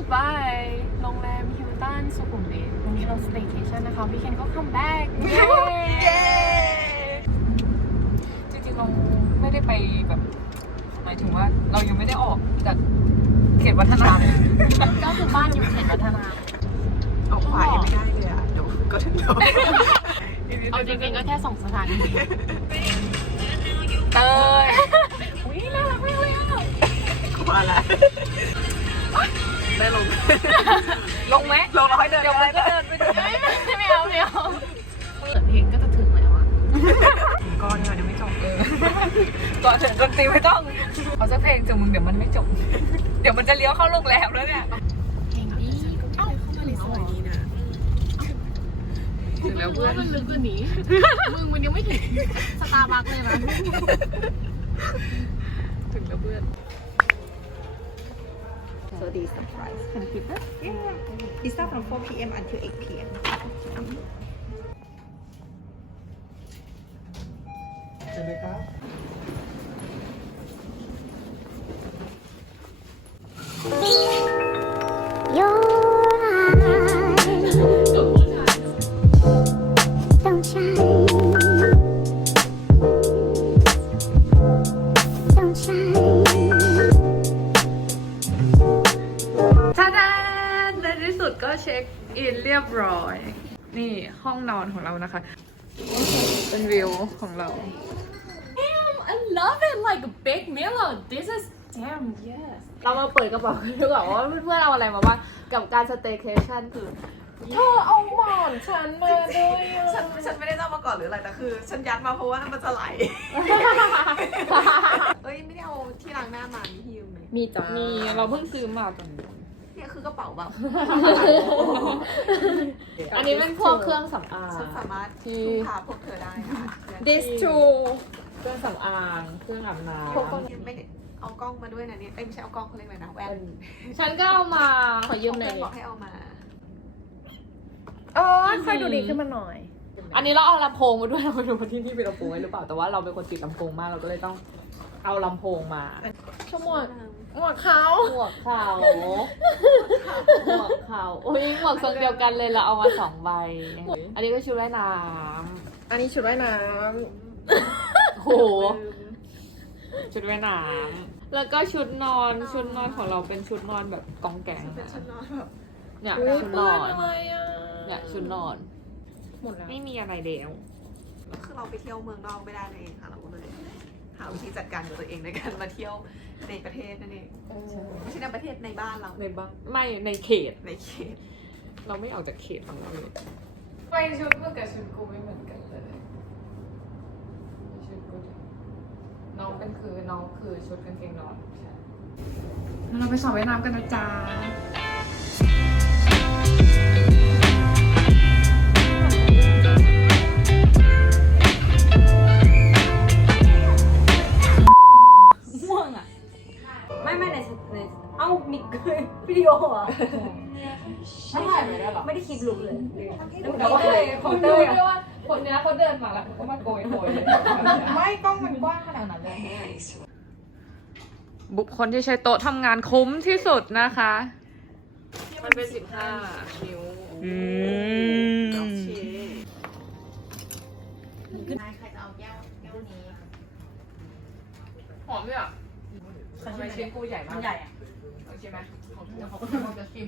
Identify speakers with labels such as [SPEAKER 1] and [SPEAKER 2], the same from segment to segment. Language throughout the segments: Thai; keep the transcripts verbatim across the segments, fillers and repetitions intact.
[SPEAKER 1] บายโรงแรมฮิลตันสุขุมวิทวันนี้เราสเตย์เคชั่นนะคะพี่เคนก็คัมแบ็กเย้จริงๆเราไม่ได้ไปแบบหมายถึงว่าเรายังไม่ได้ออกจากเขตวัฒนาก็คือบ้านอยู่เขตวัฒนา
[SPEAKER 2] ออกขวาไม่ได้เลยอ่ะเดี๋ยวก็ถึงแล้ว
[SPEAKER 1] เอาจริงๆก็แค่สองสถานีเตยอุ้ยน่ารักมากเลยอ่ะ
[SPEAKER 2] มาละได้ลง
[SPEAKER 1] ลงไหม
[SPEAKER 2] ลงแล้วค่อยเดิน
[SPEAKER 1] เดี๋ยวมันก็เดินไปดูไม่ไม่เอาไม่เอาเปิดเพลงก็จะถึงแล้วอ่ะ
[SPEAKER 2] ถึงก้อนเนี่ยเดี๋ยวไม่จบเออ
[SPEAKER 1] ก่อนถึงดนตรีไม่ต้องเอาสักเพลงจากมึงเดี๋ยวมันไม่จบเดี๋ยวมันจะเลี้ยวเข้าโรงแรมแล้วเนี่ยเพลงนี้เอ้าเข้ามาในสวยดีนะถึงแล้วเพื่อนมันลึกกว่านี้มึงมันยังไม่ถึงสตาร์บัคเลยนะถึงแล้วเพื่อน
[SPEAKER 2] So this is the price. Can you keep that? Yeah. It starts from four p m until eight p m
[SPEAKER 3] ใช่ไหมครับ
[SPEAKER 1] ก็เช็คอินเรียบร้อยนี่ห้องนอนของเรานะคะเป็นวิวของเรา Damn I love it like a big mirror this is damn yes เรามาเปิดกระเป๋ากันดีกว่าว่าเพื่อนๆเอาอะไรมาบ้างกับการ staycation คือเธอเอาหมอนฉันมาด้วย
[SPEAKER 2] ฉันฉันไม่ได้เอามาก่อนหรืออะไรแต่คือฉันยัดมาเพราะว่ามันจะไหลเอ้ยไม่ได้เอาที่ล้างหน้ามามีฮิวไหม
[SPEAKER 1] มีจ้ะมีเราเพิ่งซื้อมาตอนนี้
[SPEAKER 2] เนี่ยคือกระเป๋าแบบ
[SPEAKER 1] อันนี้เป็นพวกเครื่องสำอาง
[SPEAKER 2] ฉันสามารถที่พาพวกเธอได้นะคะ
[SPEAKER 1] this too เครื่องสำอางเครื่องอาบน้ำ
[SPEAKER 2] พวกคนไม่ได้เอากล้องมาด้วยนะเนี่ยไม่ใช่เอากล้องเขาเรียกอะไรนะแว่น
[SPEAKER 1] ฉันก็เอามาขอยืมหน่อย
[SPEAKER 2] บอกให้เอามา
[SPEAKER 1] เออค่อยดูดีขึ้นมาหน่อยอันนี้เราเอาลำโพงมาด้วยเราไปดูที่นี่เป็นลำโพงไว้หรือเปล่าแต่ว่าเราเป็นคนติดลำโพงมากเราก็เลยต้องเอาลำโพงมาชั่วโมงหมวกเขาหมวกเขาหมวกเขาโอ้ยหมวกทรงเดียวกันเลยเราเอามาสองใบอันนี้ก็ชุดว่ายน้ำ
[SPEAKER 2] อันนี้ชุดว่ายน้
[SPEAKER 1] ำโหชุดว่ายน้ำแล้วก็ชุดนอนชุดนอนของเราเป็นชุดนอนแบบกองแกง
[SPEAKER 2] เป็นชุดนอนแบบ
[SPEAKER 1] เนี่ยชุดนอนเนี่ยชุดนอนหมดแล้วไม่มีอะไรเดียว
[SPEAKER 2] คือเราไปเที่ยวเมืองนอกไม่ได้นั่นเองค่ะเราก็เลยหาวิธีจัดการกับตัวเองในการมาเที่ยวในประเทศนั่นเองไม่ใช่ในประเทศในบ้านเรา
[SPEAKER 1] ในบ้านไม่ในเขต
[SPEAKER 2] ในเขต
[SPEAKER 1] เราไม่ออกจากเขตของเราเลยไปชุดเมื่อกับชุดกูไม่เหมือนกันเลยชุดกูน้องเป็นคือน้องคือชุดกางเกงนอนเราไปสอบว่ายน้ำกันนะจ๊ะ
[SPEAKER 4] วิดีโออ่ะไม่ถ่ายไม่ได้หรอไม่ได้คลิปลุกเลย
[SPEAKER 1] แต่ว่าคนเต้ยว่าคนนี้เขาเดินมาแล้วก็มาโกยโกยเลย
[SPEAKER 2] ไม่กล้องมันกว้างขนาดนั้นเลย
[SPEAKER 1] บุคคลที่ใช้โต๊ะทำงานคุ้มที่สุดนะคะมันเป็นสิบห้านิ้วอืม
[SPEAKER 4] ขึ้นใครจะเอาแก้วแก้วนี้
[SPEAKER 1] หอมด้วยอ่ะทำไมชิ้นกูใหญ่มาก
[SPEAKER 4] ใหญ่อ่ะ
[SPEAKER 1] ใช่ไหมของเดี๋ยวเขาเขาจะชิม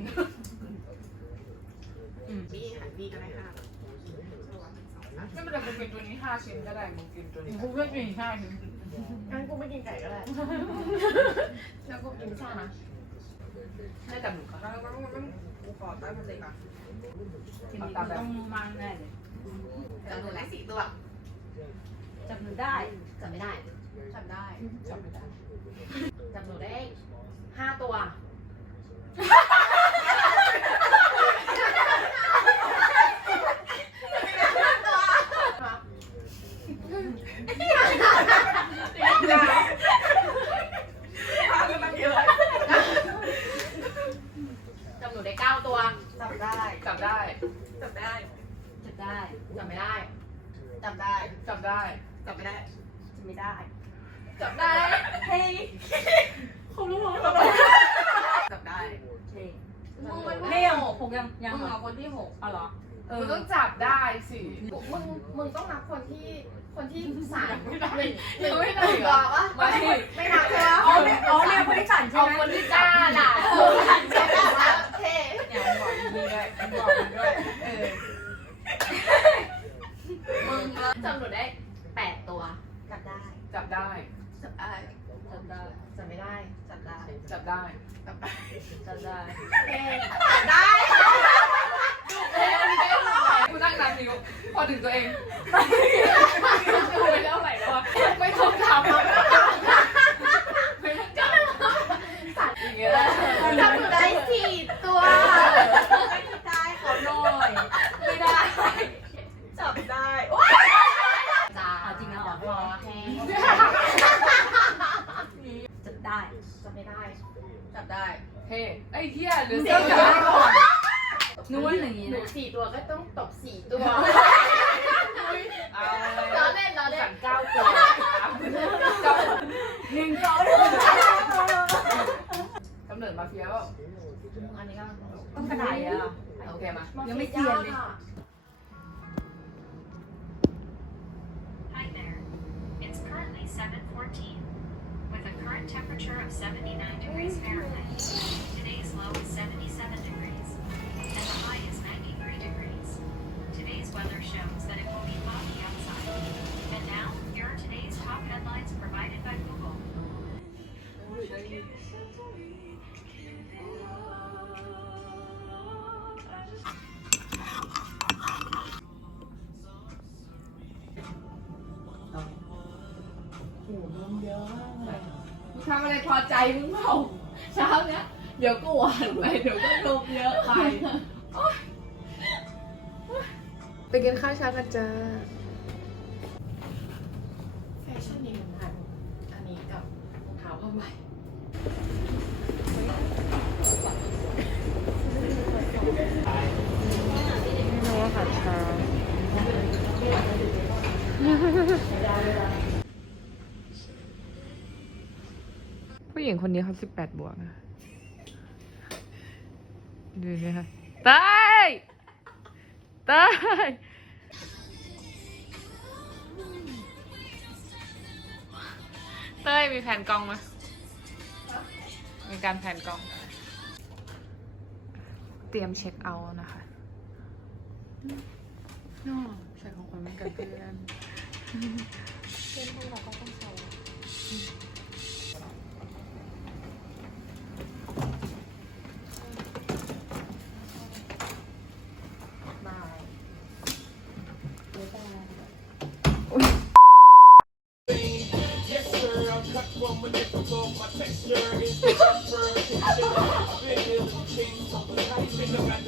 [SPEAKER 2] อืมนี่หันดีก็ได้ค่ะ
[SPEAKER 1] ไม่เป็นไรมึงกินตัวนี้ห้าชิ้นก็ได้มึงกินตัวนี้กูไม่กินห้าชิ้น
[SPEAKER 2] งั้นกูไม่กินไก่ก็ได้
[SPEAKER 1] แล้วกูกินซ่านะได้แต่หมูค่ะ
[SPEAKER 2] กูขอตั้งมันเลยค่ะ
[SPEAKER 4] ทีนี้ต้องมันแน่เลย
[SPEAKER 2] จับหนูได้สี่ตัว
[SPEAKER 4] จับหนูได้
[SPEAKER 2] จับไม่ได้
[SPEAKER 4] จับได้
[SPEAKER 1] จับไม่ได้
[SPEAKER 4] จับหนูได้ห้าตัวจับหนูได้เก้าตัว
[SPEAKER 2] จับได้
[SPEAKER 1] จับได้
[SPEAKER 2] จับได้
[SPEAKER 4] จับได้จับไม่ได้
[SPEAKER 2] จับได้
[SPEAKER 1] จับได้
[SPEAKER 2] จับไม่ได้
[SPEAKER 4] จับไม่ได้
[SPEAKER 1] จับได้เฮ้ย
[SPEAKER 4] เขารู้หรอ
[SPEAKER 2] จับได้มึงมัน
[SPEAKER 4] นี่ยังหกยังยัง
[SPEAKER 2] มึง
[SPEAKER 4] เหร
[SPEAKER 2] เอา
[SPEAKER 4] อ
[SPEAKER 2] คนที่หก
[SPEAKER 4] เอาเหรอเอ
[SPEAKER 1] มึ
[SPEAKER 4] อง
[SPEAKER 1] ต้องจับได้สิ
[SPEAKER 2] มึงมึงต้องนับคนที่คนที่สาม
[SPEAKER 1] ไม่ได้
[SPEAKER 2] หนึ่ง
[SPEAKER 1] ยังไม่ได้
[SPEAKER 2] หนึ่ง
[SPEAKER 1] เหร
[SPEAKER 2] ต่
[SPEAKER 1] อ
[SPEAKER 2] อวะ
[SPEAKER 1] ไม่
[SPEAKER 2] ไม่นับใช่ไหม
[SPEAKER 4] อ๋อเนี่ยอ๋อเนี่ยคนที่สั่นใช่
[SPEAKER 1] เอา
[SPEAKER 4] ไหม
[SPEAKER 1] คนที่จ้าล่ะ
[SPEAKER 2] เออใช่แล้วโอเค
[SPEAKER 1] อย่าบอกมึงด้วยบอกมึงด้วยเออ
[SPEAKER 2] มึงจำหนูได้แปดตัวจับได้
[SPEAKER 1] จับได้
[SPEAKER 2] จับได้จับได้จับไม่ได้จับได้
[SPEAKER 1] จับได้
[SPEAKER 2] จับได้
[SPEAKER 4] จำได้
[SPEAKER 2] เอ๊ะจับได้
[SPEAKER 1] กูนั่งนับนิ้วพอถึงตัวเองดูไปแล้วไหนแล้วไม่ต้องทำไม่ต้องจับสัตว์อย่างเงี้ย
[SPEAKER 2] จับหนูได้สี่ตัวได้ขอหน่อยไม่ได้จับได้จ้า
[SPEAKER 4] เอาจริงนะเหรอ
[SPEAKER 2] พอแห้ง
[SPEAKER 4] จำได้
[SPEAKER 2] จับไม่ได้จับได้
[SPEAKER 1] เฮ้ไอ้เหี้ยหรือเจ้าจับได้ก่อน
[SPEAKER 4] นึกว่าอย่างนี้
[SPEAKER 2] หนู
[SPEAKER 4] นะ
[SPEAKER 2] สี่ตัวก็ต้องตบสี่ตัว
[SPEAKER 1] เอา
[SPEAKER 2] ล้อเล่นล้อเล่
[SPEAKER 1] สั่
[SPEAKER 2] น
[SPEAKER 1] งเก้าตัว
[SPEAKER 4] หนึ่งสอง
[SPEAKER 1] กำเนิดมาเฟียเปล่า
[SPEAKER 2] อันนี้ก็
[SPEAKER 4] ต้องกระดาษอ่ะ
[SPEAKER 1] โอเคมา
[SPEAKER 4] ยังไม่เจียนเลย
[SPEAKER 3] Hi there. It's currently seven fourteen with a current temperature of seventy-nine degrees Fahrenheit. Today's low is seventy-seven degrees and the high is ninety-three degrees. Today's weather shows that it will be foggy outside. And now, here are today's top headlines provided by Google.
[SPEAKER 1] มึงทำอะไรพอใจมึงเปล่าเช้าเนี้ยเดี๋ยวก็หวานไปเดี๋ยวก็ลมเยอะไปไปกินข้าวเช้ากันจ้า
[SPEAKER 2] แฟชั่นนี้เหมือนกันอันนี้กับรองเท้าผ้าใบ
[SPEAKER 1] ไม่รู้ว่าขาช้าผู้หญิงคนนี้เขาสิบแปดบวกนะดูสิคะเต้ยเต้ยเต้ยมีแผนกล้องไหมมีการแผนกล้อง เตรียมเช็คเอาท์นะคะน้อใส่ของขวัญวันเกิดเพื่อน
[SPEAKER 5] Yes, sir, I'm cut from a nickel, so my texture is the preferred. I've been here to change something. How you think I got